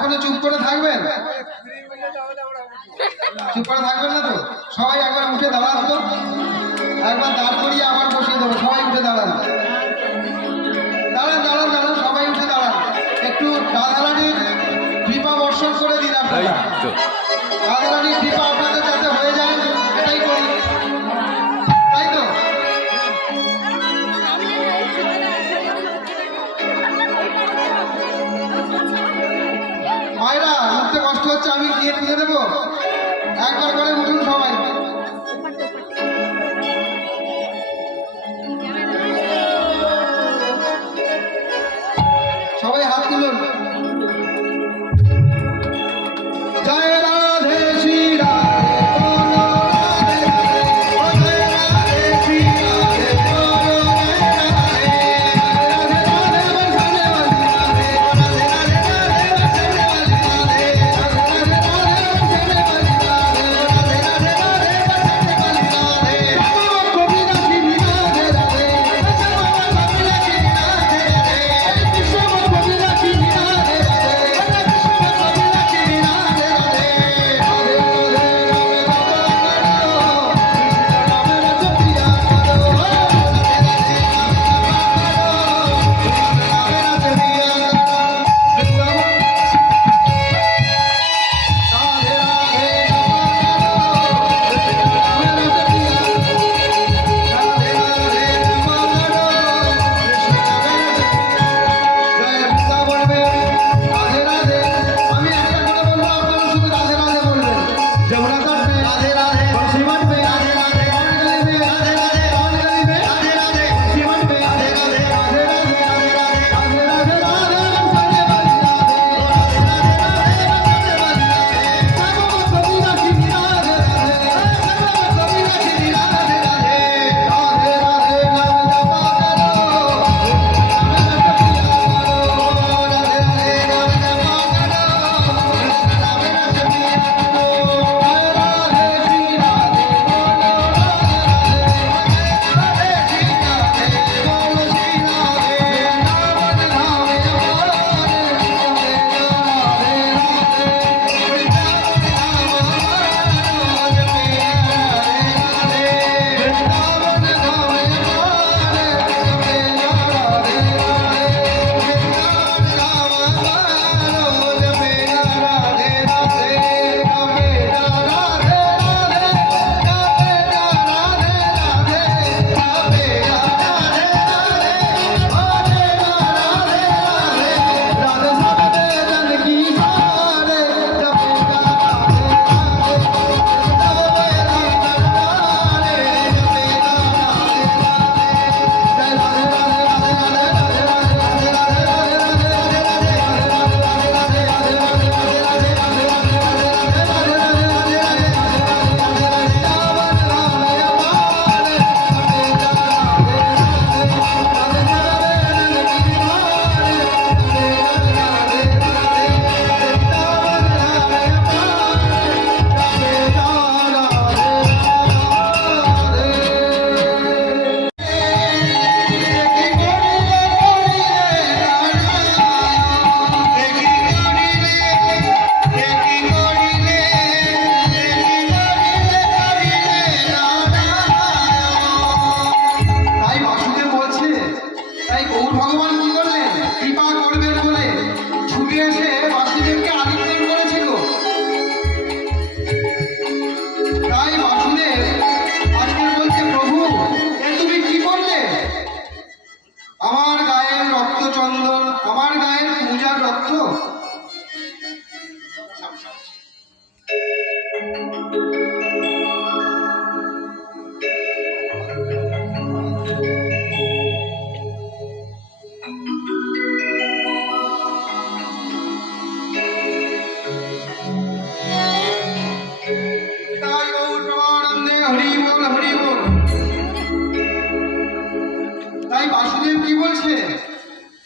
এখনো চুপ করে থাকবেন? চুপ করে থাকবেন না তো? সবাই একবার উঠে দাঁড়ান তো, একবার দাঁড় করিয়ে আবার বসিয়ে দেবো। সবাই উঠে দাঁড়ান, দাঁড়ান দাঁড়ান দাঁড়ান, সবাই উঠে দাঁড়ান। একটু রাধারানীর কৃপা বর্ষণ করে দিন আপনারা। রাধারানীর কৃপা আপনাদের যাতে হয়ে যায় এটাই করি, তাই তো? মায়েরা উঠতে কষ্ট হচ্ছে, আমি গিয়ে তুলে দেবো। একবার করে উঠুন সবাই। সবাই হাত তুলুন। জয় রাধে শ্রী রাধে বলো রাধে রাধে, ও জয় রাধে শ্রী রাধে বলো রাধে রাধে, রাধে রাধে বলছানে वाली राधे, राधे राधे राधे बरसाने वाली राधे, राधे राधे राधे बरसाने वाली राधे, राधे राधे राधे बरसाने वाली राधे। श्यामा कबीरा की राधे राधे, श्यामा कबीरा की राधे राधे, श्यामा कबीरा की राधे राधे, श्यामा कबीरा की राधे राधे। राधे राधे राधे राम राम जपिया करो, राधे राधे राम राम जपिया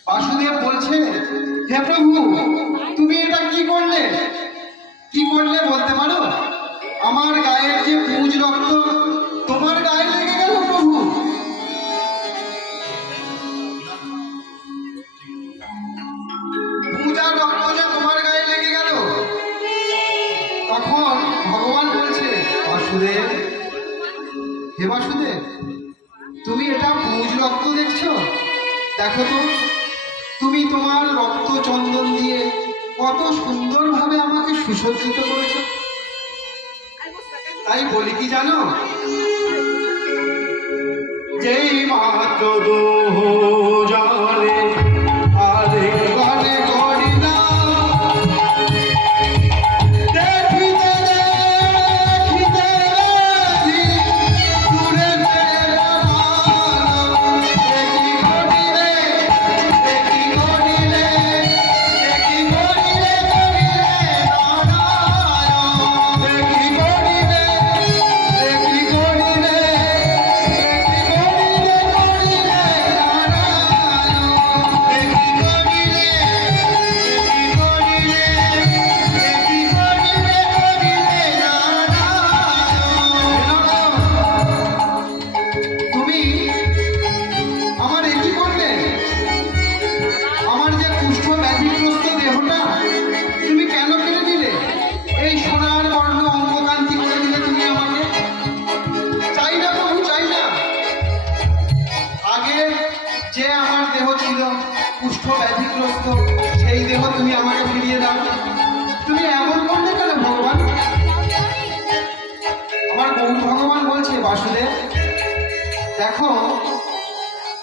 বাসুদেব বলছে, হে প্রভু তুমি এটা কি করলে? কি করলে বলতে পারো? আমার গায়ের যে পুজ রক্ত তোমার গায়ে লেগে গেল প্রভু। পূজার রক্ত যে তোমার গায়ে লেগে বাসুদেব, হে বাসুদেব, তুমি এটা পুজ রক্ত দেখছো? দেখো তো, তুমি তোমার রক্ত চন্দন দিয়ে কত সুন্দরভাবে আমাকে সুসজ্জিত করেছো। তাই বলি কি জানো, যেই মাত্র দোহ জলে আরে গলে করি না, দেখিতে দেখিতে দূরে দেখি করিলে দেখি করিলে দেখি করিলে করিলে নারায়ণ, দেখি করিলে দেখি করিলে তুমি আমার একই করলে, আমার যে কুষ্ঠ ব্যাধিগ্রস্ত দেহটা তুমি কেন কেড়ে নিলে? এই সোনার বর্ণ অঙ্গকান্তি করে দিলে তুমি আমাকে। চাই না প্রভু, চাই না। আগে যে আমার দেহ ছিল কুষ্ঠ ব্যাধিগ্রস্ত, সেই দেহ তুমি আমাকে ফিরিয়ে দাও। তুমি এমন করলে কেন ভগবান? আমার বহু ভগবান বলছে, বাসুদেব দেখো,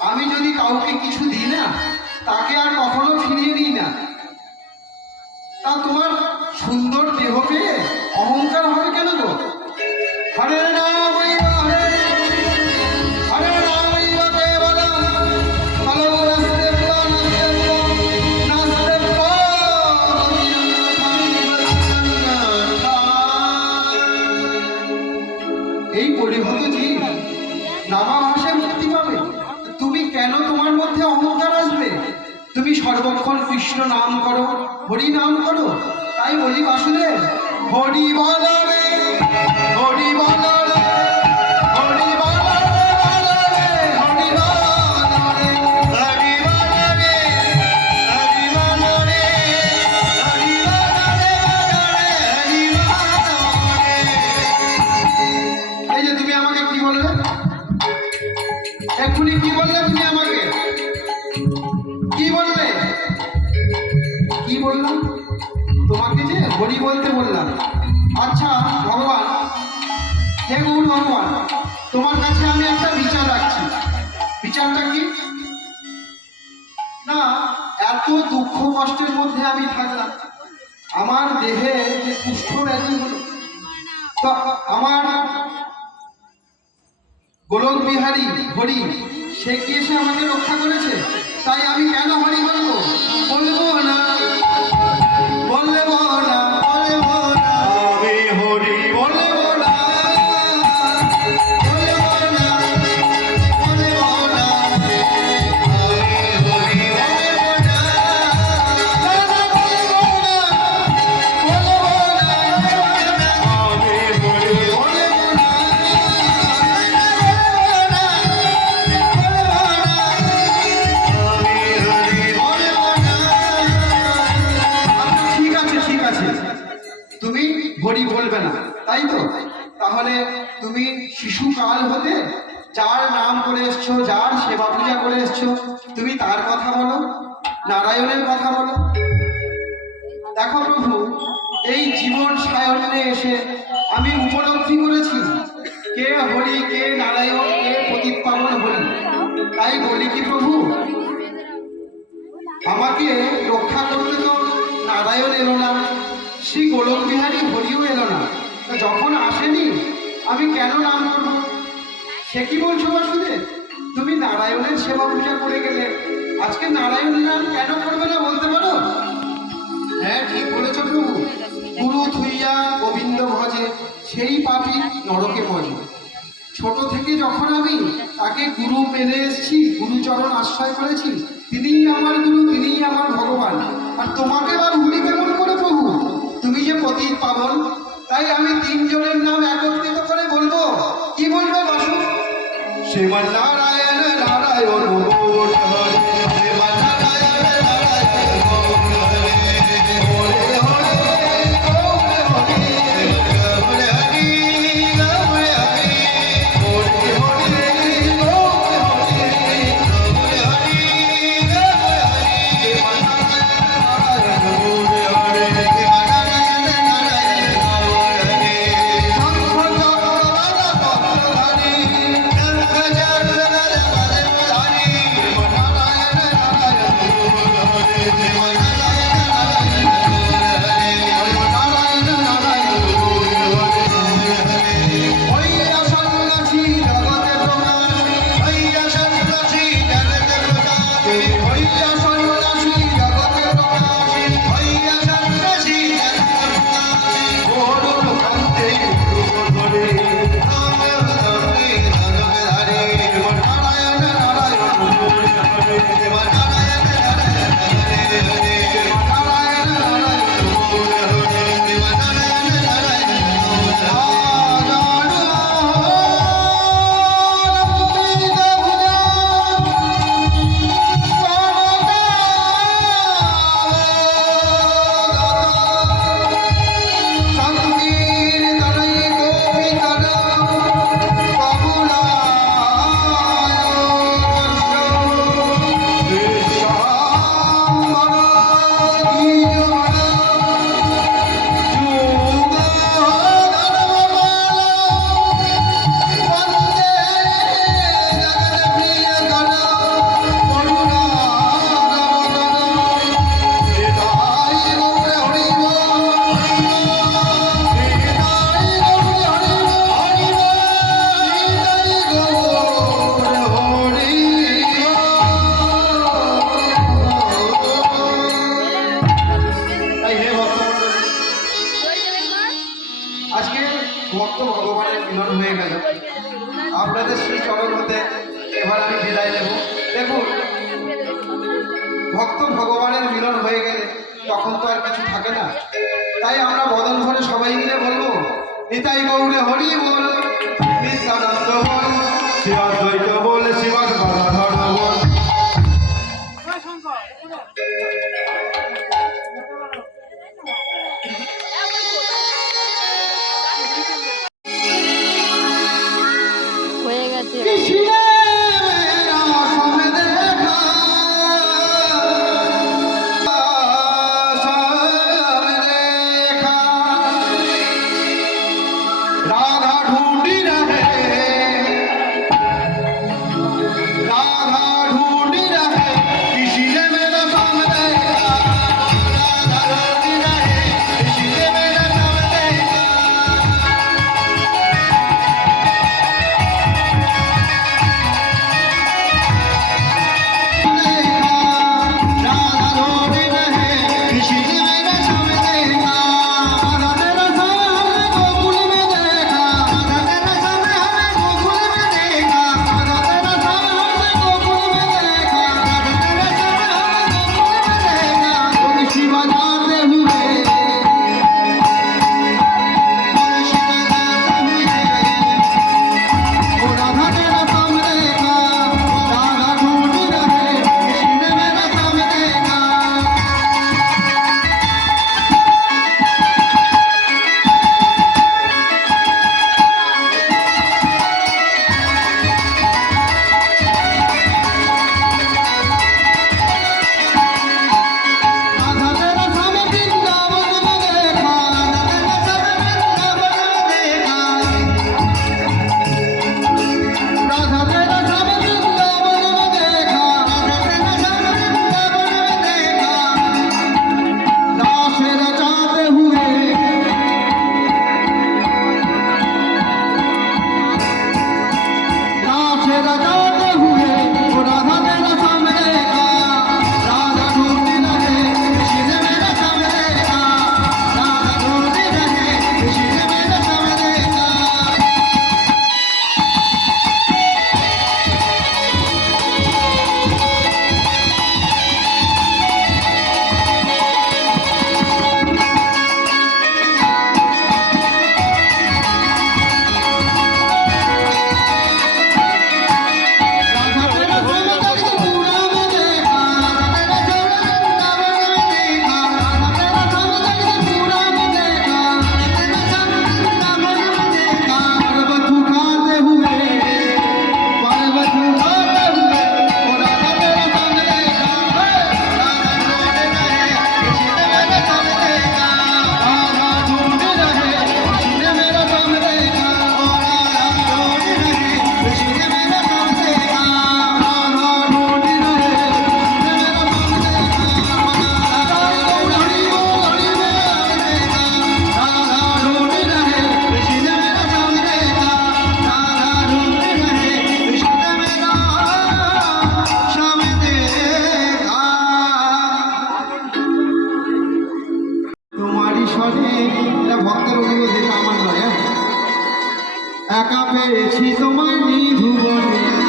আমি যদি কাউকে কিছু দিই না, তাকে আর কখনো ফিরিয়ে দিই না। তা তোমার সুন্দর দেহ পেয়ে অহংকার হবে কেন গো? হরে রাম হরে হরে রাম কেবলম হলো নাস্তে এই পরিহত জীব নামাভাসে মুক্তি পাবে। তুমি কেন তোমার মধ্যে অহংকার আসবে? তুমি সর্বক্ষণ কৃষ্ণ নাম করো, হরি নাম করো। তাই বলি বাসুদেব, হরি বল রে, হরি বল রে, হরি বল রে, বল রে, হরি বল রে, হরি বল রে, হরি বল রে, হরি বল রে, হরি বল রে। এই যে তুমি আমাকে কি বললে? এক্ষুনি কি বললে তুমি আমাকে? কি বললে? কি বললাম তোমাকে? যে হরি বলতে বললাম। আচ্ছা ভগবান, হে গৌর ভগবান, তোমার কাছে আমি একটা বিচার রাখছি। বিচারটা কি? না, এত দুঃখ কষ্টের মধ্যে আমি থাকলাম, আমার দেহে যে কুষ্ঠ ব্যাধি হলো, তো আমার গোলক বিহারী হরি সে কি এসে আমাকে রক্ষা করেছে? তাই আমি কেন হরি বলবো? বলবো না, বলবো না, বলবো না, আমি হরি বলবো না, বলবো না, বলবো না, আমি হরি বলবো না, বলবো না, বলবো না, আমি হরি বলবো না। তুমি হরি বলবে না, তাই তো? তাহলে তুমি শিশুকাল হতে যার নাম করে এসছো, যার সেবা পূজা করে এসছো, তুমি তার কথা বলো, নারায়ণের কথা বলো। দেখো প্রভু, এই জীবন সায়নে এসে আমি উপলব্ধি করেছি কে হরি, কে নারায়ণ, কে পতিত পাবন হরি। তাই বলি কি প্রভু, আমাকে রক্ষা করতে তো নারায়ণ এলো না, শ্রী গোলক বিহারী হরিও এলো না। যখন আসেনি আমি কেন নাম করব? সে কি বলছো বাসুদেব? তুমি নারায়ণের সেবা পূজা করে গেলে, আজকে নারায়ণ নাম কেন করবে না বলতে পারো? হ্যাঁ, ঠিক বলেছ প্রভু। গুরু থুইয়া গোবিন্দ ভজে, সেই পাপী নরকে ভজে। ছোট থেকে যখন আমি তাকে গুরু মেনে এসেছি, গুরুচরণ আশ্রয় করেছি, তিনিই আমার গুরু, তিনিই আমার ভগবান। আর তোমাকে বা ভুলি কেমন করে প্রভু? তুমি যে পতিত পাবন, তাই আমি তিনজনের নাম একত্রিত করে বলবো। কি বলবো বাসু? শ্রীমান নারায়ণ নারায়ণ গৌর হরে, শ্রীমান নারায়ণ নারায়ণ গৌর হরে, হরে হরে গৌর হরে, হরে হরে গৌর ভক্ত ভগবানের মিলন হয়ে গেল। আপনাদের শ্রী চরণ হতে এবার আমি বিদায় নেব। দেখুন, ভক্ত ভগবানের মিলন হয়ে গেলে তখন তো আর কিছু থাকে না। তাই আমরা বদন ভরে সবাই মিলে বলবো, নিতাই গৌরে হরি বল, নিত্যানন্দ বল, শিবাদ্বৈত বল, শিবাস গদাধর বল। হয়ে গেছে। राधा ढूंढी रहे, राधा ढूंढी रहे, किसी ने मेरा नाम देखा। राधा ढूंढी रहे, किसी ने मेरा नाम देखा। राधा ढूंढी रहे, किसी ने मेरा नाम देखा। राधा तेरा सामने गोकुल में देखा, राधा तेरा सामने हमें गोकुल में देखा, राधा तेरा सामने गोकुल में देखा, राधा तेरा सामने हमें गोकुल में देखा। तुलसी बजाते हुए, तुलसी बजाते हुए, ओ राधा तेरा सामने देखा। राधा ढूंढी रहे, किसी ने मेरा नाम देखा। राधा तेरा सामने वृंदावन में देखा, राधा तेरा सामने वृंदावन में देखा, राधा तेरा सामने वृंदावन में देखा, राधा तेरा सामने वृंदावन में देखा। रास रचाते हुए, रास रचाते हुए, वो राधा तेरा सामने देखा। राधा ढूंढी रहे, किसी ने मेरा सामने देखा। राधा ढूंढी रहे, किसी ने मेरा सामने देखा। राधा तेरा सामने पूरा में देखा, राधा तेरा सामने वृंदावन में देखा, राधा तेरा सामने पूरा में देखा, राधा तेरा सामने वृंदावन में देखा। पर्वत उठाते हुए, पर्वत उठाते हुए, ओ राधा तेरा सामने देखा। राधा ढूंढ रहे, किसी ने मेरा सामने देखा। राधा ढूंढ रहे, किसी ने मेरा सामने देखा। ओ राधा ढूंढ रहे, किसी ने मेरा सामने देखा। राधा ढूंढ रहे, किसी ने मेरा सामने देखा। राधा गौर हरि बोल, हरि बोल देखा। राधा ढूंढ रहे, किसी ने मेरा सामने देखा। राधा ढूंढ रहे, किसी ने मेरा सामने देखा। তোমারই স্বরে, এটা ভক্তের অনুরোধ, এটা আমার নয়। একা পেয়েছি তোমায় নিধুবনে।